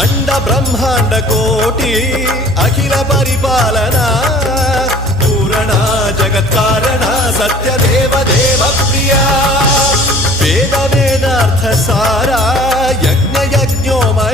అండ బ్రహ్మాండ కోటి అఖిల పరిపాలన పూరణ జగత్కారణ సత్యదేవ దేవ ప్రియా వేద వేదార్థ సారా యజ్ఞ యజ్ఞోమయ